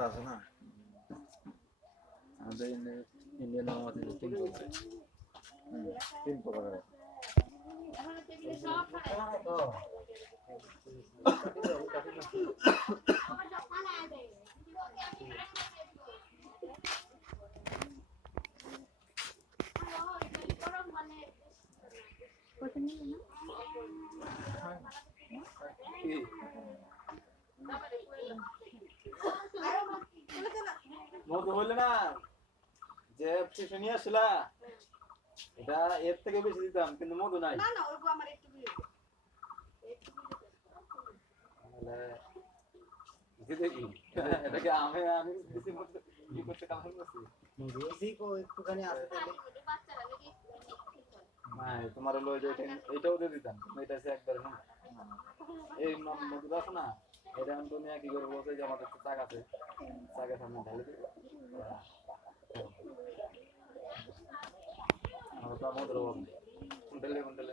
আছে না আমাদের ইন্ডিয়ান আমাদের তিন প্রকার তিন প্রকার মধু হইলে না যে শিশু নিয়ে আসলা এটা এর থেকে বেশি দিতাম কিন্তু মধু নাই না না ওরকম আমার একটু দেখি এটাকে আমি বেশি মধু কি করতে কামড় করছি বেশি একটুখানি আছে তাহলে না তোমার হলো যে এটাও দিয়ে দিতাম এটা আছে একবার না এই মধু আছে না এটা আমি তুমি কি করে বলছো যে আমাদের চাক আছে চাকের সামনে ঢালে দিই আমার তো মধুর অভাব নেই কুন্টালে কুন্টালে